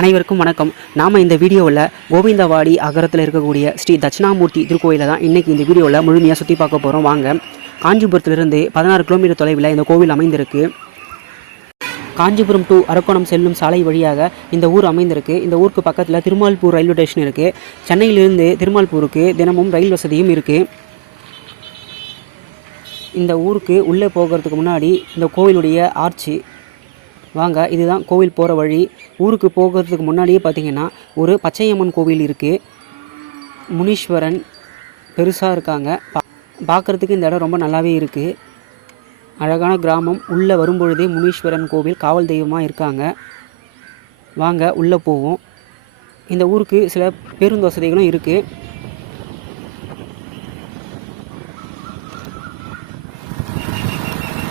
அனைவருக்கும் வணக்கம். நாம் இந்த வீடியோவில் கோவிந்தவாடி அகரத்தில் இருக்கக்கூடிய ஸ்ரீ தட்சிணாமூர்த்தி திருக்கோயிலை தான் இன்றைக்கி இந்த வீடியோவில் முழுமையாக சுற்றி பார்க்க போகிறோம். வாங்க. காஞ்சிபுரத்திலிருந்து 16 கிலோமீட்டர் தொலைவில் இந்த கோவில் அமைந்திருக்கு. காஞ்சிபுரம் டு அரக்கோணம் செல்லும் சாலை வழியாக இந்த ஊர் அமைந்திருக்கு. இந்த ஊருக்கு பக்கத்தில் திருமால்பூர் ரயில்வே ஸ்டேஷன் இருக்குது. சென்னையிலிருந்து திருமால்பூருக்கு தினமும் ரயில் வசதியும் இருக்குது. இந்த ஊருக்கு உள்ளே போகிறதுக்கு முன்னாடி இந்த கோவிலுடைய ஆர்ச்சி வாங்க, இதுதான் கோவில் போகிற வழி. ஊருக்கு போகிறதுக்கு முன்னாடியே பார்த்திங்கன்னா ஒரு பச்சையம்மன் கோவில் இருக்குது. முனீஸ்வரன் பெருசாக இருக்காங்க. பார்க்குறதுக்கு இந்த இடம் ரொம்ப நல்லாவே இருக்குது. அழகான கிராமம். உள்ளே வரும்பொழுதே முனீஸ்வரன் கோவில் காவல் தெய்வமாக இருக்காங்க. வாங்க உள்ளே போவோம். இந்த ஊருக்கு சில பேருந்து வசதிகளும் இருக்குது.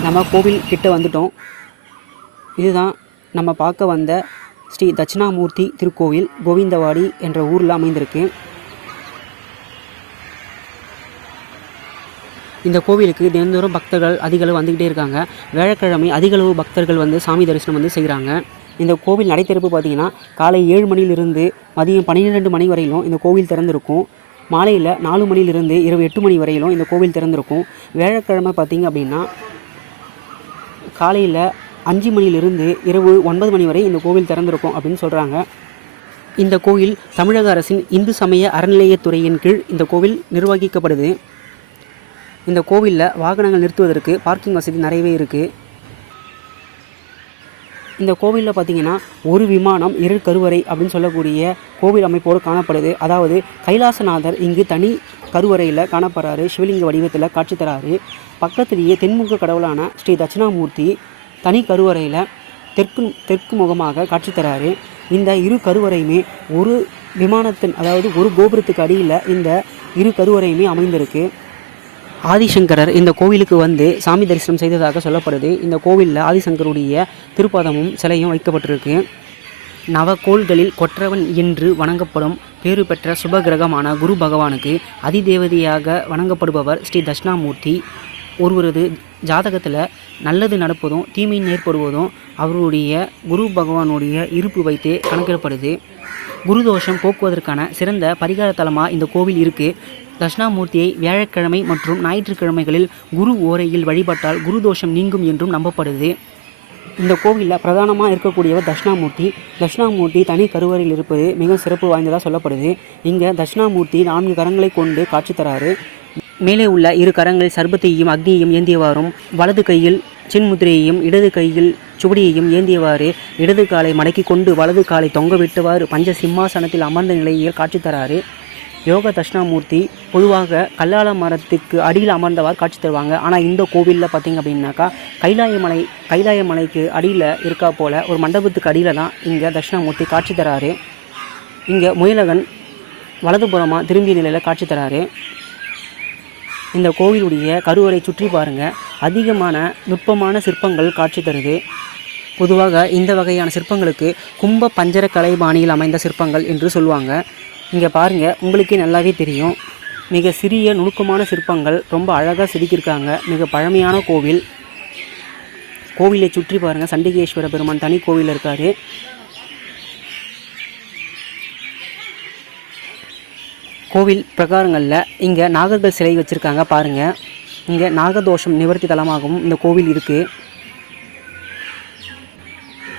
நம்ம கோவில் கிட்ட வந்துட்டோம். இதுதான் நம்ம பார்க்க வந்த ஸ்ரீ தட்சிணாமூர்த்தி திருக்கோவில். கோவிந்தவாடி என்ற ஊரில் அமைந்திருக்கு. இந்த கோவிலுக்கு தினந்தோறும் பக்தர்கள் அதிகளவு வந்துக்கிட்டே இருக்காங்க. வியாழக்கிழமை அதிகளவு பக்தர்கள் வந்து சாமி தரிசனம் செய்கிறாங்க. இந்த கோவில் நடைத்திறப்பு பார்த்திங்கன்னா காலை 7 மணிலிருந்து மதியம் 12 மணி வரையிலும் இந்த கோவில் திறந்திருக்கும். மாலையில் 4 மணிலிருந்து இரவு 8 மணி வரையிலும் இந்த கோவில் திறந்திருக்கும். வியாழக்கிழமை பார்த்திங்க அப்படின்னா காலையில் 5 மணிலிருந்து இரவு 9 மணி வரை இந்த கோவில் திறந்திருக்கும் அப்படின்னு சொல்கிறாங்க. இந்த கோவில் தமிழக அரசின் இந்து சமய அறநிலையத்துறையின் கீழ் இந்த கோவில் நிர்வகிக்கப்படுது. இந்த கோவிலில் வாகனங்கள் நிறுத்துவதற்கு பார்க்கிங் வசதி நிறையவே இருக்குது. இந்த கோவிலில் பார்த்திங்கன்னா ஒரு விமானம் 2 கருவறை அப்படின்னு சொல்லக்கூடிய கோவில் அமைப்போடு காணப்படுது. அதாவது கைலாசநாதர் இங்கு தனி கருவறையில் காணப்படுறாரு. சிவலிங்க வடிவத்தில் காட்சி தராரு. பக்கத்திலேயே தென்முக கடவுளான ஸ்ரீ தட்சிணாமூர்த்தி தனி கருவறையில் தெற்கு முகமாக காட்சி தராரு. இந்த 2 கருவறையுமே ஒரு விமானத்தின் அதாவது ஒரு கோபுரத்துக்கு அடியில் இந்த 2 கருவறையுமே அமைந்திருக்கு. ஆதிசங்கரர் இந்த கோவிலுக்கு வந்து சாமி தரிசனம் செய்ததாக சொல்லப்படுது. இந்த கோவிலில் ஆதிசங்கருடைய திருப்பாதமும் சிலையும் வைக்கப்பட்டிருக்கு. நவகோள்களில் கொற்றவன் என்று வணங்கப்படும் பேறு பெற்ற சுபகிரகமான குரு பகவானுக்கு அதிதேவதையாக வணங்கப்படுபவர் ஸ்ரீ தட்சிணாமூர்த்தி. ஒருவரது ஜாதகத்தில் நல்லது நடப்பதும் தீமை ஏற்படுவதும் அவருடைய குரு பகவானுடைய இருப்பு வைத்தே கணக்கிடப்படுது. குரு தோஷம் போக்குவதற்கான சிறந்த பரிகார தலமாக இந்த கோவில் இருக்குது. தட்சிணாமூர்த்தியை வியாழக்கிழமை மற்றும் ஞாயிற்றுக்கிழமைகளில் குரு ஓரையில் வழிபட்டால் குரு தோஷம் நீங்கும் என்றும் நம்பப்படுது. இந்த கோவிலில் பிரதானமாக இருக்கக்கூடியவர் தட்சிணாமூர்த்தி. தட்சிணாமூர்த்தி தனி கருவறையில் இருப்பது மிக சிறப்பு வாய்ந்ததாக சொல்லப்படுது. இங்கே தட்சிணாமூர்த்தி 4 கரங்களை கொண்டு காட்சி தராரு. மேலே உள்ள 2 கரங்களில் சர்பத்தையும் அக்னியையும் ஏந்தியவாறும், வலது கையில் சின்முத்திரையையும் இடது கையில் சுவடியையும் ஏந்தியவாறு, இடது காலை மடக்கி கொண்டு வலது காலை தொங்க விட்டவாறு பஞ்ச சிம்மாசனத்தில் அமர்ந்த நிலையில் காட்சி தராரு. யோக தட்சிணாமூர்த்தி பொதுவாக கல்லால மரத்துக்கு அடியில் அமர்ந்தவாறு காட்சி தருவாங்க. ஆனால் இந்த கோவிலில் பார்த்திங்க அப்படின்னாக்கா கைலாய மலைக்கு அடியில் இருக்கா போல் ஒரு மண்டபத்துக்கு அடியில் தான் இங்கே தட்சிணாமூர்த்தி காட்சி தராரு. இங்கே முயலகன் வலதுபுறமாக திரும்பிய நிலையில் காட்சி தராரு. இந்த கோவிலுடைய கருவறை சுற்றி பாருங்கள், அதிகமான நுட்பமான சிற்பங்கள் காட்சி தருது. பொதுவாக இந்த வகையான சிற்பங்களுக்கு கும்ப பஞ்சர கலைபாணியில் அமைந்த சிற்பங்கள் என்று சொல்லுவாங்க. இங்கே பாருங்கள், உங்களுக்கே நல்லாவே தெரியும். மிக சிறிய நுணுக்கமான சிற்பங்கள் ரொம்ப அழகாக செதுக்கியிருக்காங்க. மிக பழமையான கோவில். கோவிலை சுற்றி பாருங்கள், சண்டிகேஸ்வர பெருமான் தனி கோவில் இருக்கார். கோவில் பிரகாரங்களில் இங்கே நாகர்கள் சிலை வச்சுருக்காங்க பாருங்கள். இங்கே நாகதோஷம் நிவர்த்தி தலமாகவும் இந்த கோவில் இருக்குது.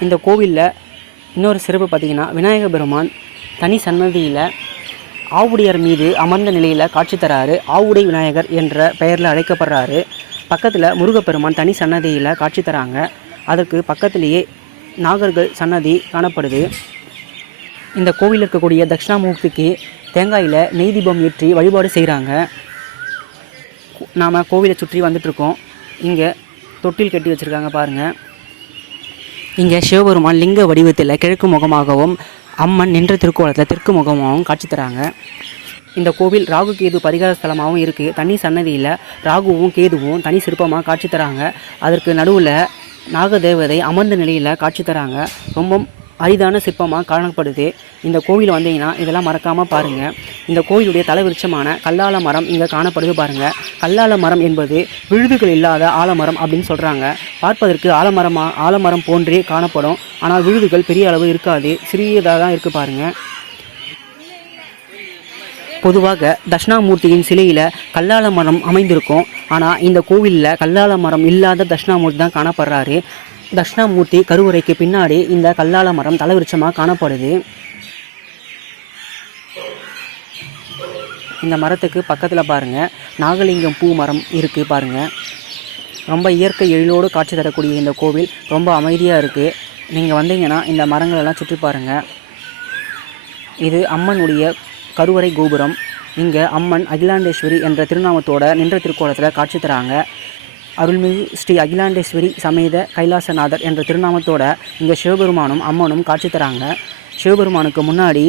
இந்த கோவிலில் இன்னொரு சிறப்பு பார்த்திங்கன்னா விநாயகர் பெருமான் தனி சன்னதியில் ஆவுடையார் மீது அமர்ந்த நிலையில் காட்சி தராரு. ஆவுடை விநாயகர் என்ற பெயரில் அழைக்கப்படுறாரு. பக்கத்தில் முருகப்பெருமான் தனி சன்னதியில் காட்சி தராங்க. அதற்கு பக்கத்திலேயே நாகர்கள் சன்னதி காணப்படுது. இந்த கோவிலில் இருக்கக்கூடிய தட்சிணாமூர்த்திக்கு தேங்காயில் நெய் தீபம் ஏற்றி வழிபாடு செய்கிறாங்க. நாம் கோவிலை சுற்றி வந்துட்ருக்கோம். இங்கே தொட்டில் கட்டி வச்சுருக்காங்க பாருங்கள். இங்கே சிவபெருமான் லிங்க வடிவத்தில் கிழக்கு முகமாகவும் அம்மன் நின்ற திருக்கோலத்தில் தெற்கு முகமாகவும் காட்சி தராங்க. இந்த கோவில் ராகு கேது பரிகார ஸ்தலமாகவும் இருக்குது. தனி சன்னதியில் ராகுவும் கேதுவும் தனி சிற்பமாக காட்சி தராங்க. அதற்கு நடுவில் நாகதேவதை அமர்ந்த நிலையில் காட்சி தராங்க. ரொம்ப அரிதான சிற்பமாக காணப்படுது. இந்த கோவில் வந்தீங்கன்னா இதெல்லாம் மறக்காமல் பாருங்கள். இந்த கோவிலுடைய தலைவிருட்சமான கல்லால மரம் இங்கே காணப்படுது பாருங்கள். கல்லால மரம் என்பது விழுதுகள் இல்லாத ஆலமரம் அப்படின்னு சொல்கிறாங்க. பார்ப்பதற்கு ஆலமரம் போன்றே காணப்படும். ஆனால் விழுதுகள் பெரிய அளவு இருக்காது, சிறியதாக தான் இருக்குது பாருங்கள். பொதுவாக தட்சிணாமூர்த்தியின் சிலையில் கல்லால மரம் அமைந்திருக்கும். ஆனால் இந்த கோவிலில் கல்லால மரம் இல்லாத தட்சிணாமூர்த்தி தான் காணப்படுறாரு. தட்சிணாமூர்த்தி கருவறைக்கு பின்னாடி இந்த கல்லால மரம் தலைவிருட்சமாக காணப்படுது. இந்த மரத்துக்கு பக்கத்தில் பாருங்கள் நாகலிங்கம் பூ மரம் இருக்குது பாருங்கள். ரொம்ப இயற்கை எழிலோடு காட்சி தரக்கூடிய இந்த கோவில் ரொம்ப அமைதியாக இருக்குது. நீங்கள் வந்தீங்கன்னா இந்த மரங்களெல்லாம் சுற்றி பாருங்கள். இது அம்மனுடைய கருவறை கோபுரம். இங்கே அம்மன் அகிலாண்டேஸ்வரி என்ற திருநாமத்தோட நின்ற திருக்கோலத்தில் காட்சி தராங்க. அருள்மிகு ஸ்ரீ அகிலாண்டேஸ்வரி சமேத கைலாசநாதர் என்ற திருநாமத்தோட இங்கே சிவபெருமானும் அம்மனும் காட்சி தராங்க. சிவபெருமானுக்கு முன்னாடி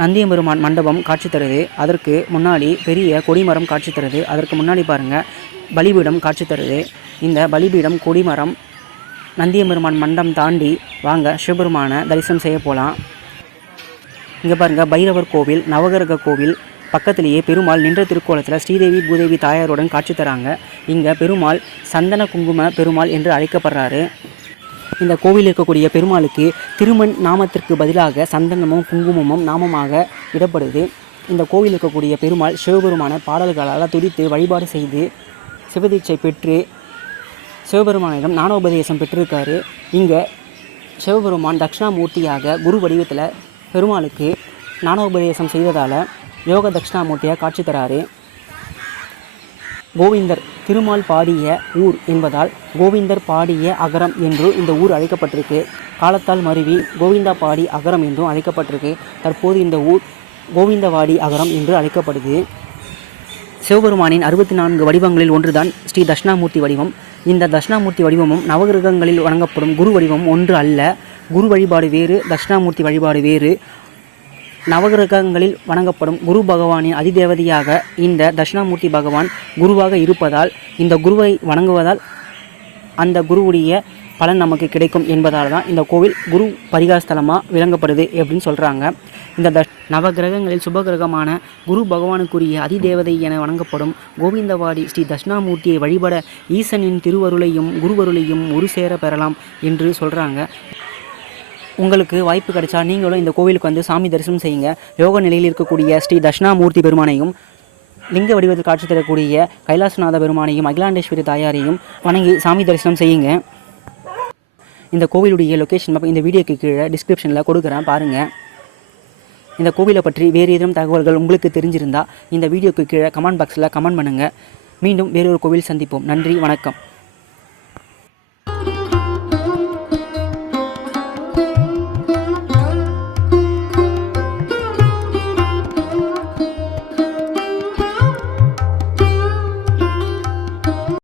நந்தியம்பெருமான் மண்டபம் காட்சி தருது. அதற்கு முன்னாடி பெரிய கொடிமரம் காட்சி தருது. அதற்கு முன்னாடி பாருங்கள் பலிபீடம் காட்சி தருது. இந்த பலிபீடம், கொடிமரம், நந்தியம்பெருமான் மண்டபம் தாண்டி வாங்க சிவபெருமானை தரிசனம் செய்ய போகலாம். இங்கே பாருங்கள் பைரவர் கோவில், நவகிரக கோவில் பக்கத்திலேயே பெருமாள் நின்ற திருக்கோலத்தில் ஸ்ரீதேவி பூதேவி தாயாருடன் காட்சி தராங்க. இங்கே பெருமாள் சந்தன குங்கும பெருமாள் என்று அழைக்கப்படுறாரு. இந்த கோவில் இருக்கக்கூடிய பெருமாளுக்கு திருமண் நாமத்திற்கு பதிலாக சந்தனமும் குங்குமமும் நாமமாக இடப்படுது. இந்த கோவில் இருக்கக்கூடிய பெருமாள் சிவபெருமான பாடல்களால் துதித்து வழிபாடு செய்து சிவதீட்சை பெற்று சிவபெருமானிடம் ஞானோபதேசம் பெற்றிருக்காரு. இங்கே சிவபெருமான் தட்சிணாமூர்த்தியாக குரு வடிவத்தில் பெருமாளுக்கு ஞானோபதேசம் செய்ததால் யோக தட்சிணாமூர்த்தியாக காட்சி தராரு. கோவிந்தர் திருமால் பாடிய ஊர் என்பதால் கோவிந்தர் பாடிய அகரம் என்று இந்த ஊர் அழைக்கப்பட்டிருக்கு. காலத்தால் மருவி கோவிந்தா பாடி அகரம் என்றும் அழைக்கப்பட்டிருக்கு. தற்போது இந்த ஊர் கோவிந்தவாடி அகரம் என்று அழைக்கப்படுது. சிவபெருமானின் 64 வடிவங்களில் ஒன்றுதான் ஸ்ரீ தட்சிணாமூர்த்தி வடிவம். இந்த தட்சிணாமூர்த்தி வடிவமும் நவகிரகங்களில் வணங்கப்படும் குரு வடிவமும் ஒன்று அல்ல. குரு வழிபாடு வேறு, தட்சிணாமூர்த்தி வழிபாடு வேறு. நவகிரகங்களில் வணங்கப்படும் குரு பகவானின் அதிதேவதையாக இந்த தட்சிணாமூர்த்தி பகவான் குருவாக இருப்பதால் இந்த குருவை வணங்குவதால் அந்த குருவுடைய பலன் நமக்கு கிடைக்கும் என்பதால் தான் இந்த கோவில் குரு பரிகாரஸ்தலமாக விளங்கப்படுது அப்படின்னு சொல்கிறாங்க. இந்த நவகிரகங்களில் சுபகிரகமான குரு பகவானுக்குரிய அதிதேவதை என வணங்கப்படும் கோவிந்தவாடி ஸ்ரீ தட்சிணாமூர்த்தியை வழிபட ஈசனின் திருவருளையும் குருவருளையும் ஒரு சேர பெறலாம் என்று சொல்கிறாங்க. உங்களுக்கு வாய்ப்பு கிடைச்சா நீங்களும் இந்த கோவிலுக்கு வந்து சாமி தரிசனம் செய்யுங்க. யோக நிலையில் இருக்கக்கூடிய ஸ்ரீ தட்சிணாமூர்த்தி பெருமானையும் லிங்க வடிவத்தில் காட்சி தரக்கூடிய கைலாசநாத பெருமானையும் அகிலாண்டேஸ்வரி தாயாரையும் வணங்கி சாமி தரிசனம் செய்யுங்க. இந்த கோவிலுடைய லொக்கேஷன் மேப் இந்த வீடியோக்கு கீழே டிஸ்கிரிப்ஷனில் கொடுக்குறேன் பாருங்கள். இந்த கோவிலை பற்றி வேறு ஏதேனும் தகவல்கள் உங்களுக்கு தெரிஞ்சிருந்தால் இந்த வீடியோக்கு கீழே கமெண்ட் பாக்ஸில் கமெண்ட் பண்ணுங்கள். மீண்டும் வேறொரு கோவில் சந்திப்போம். நன்றி, வணக்கம்.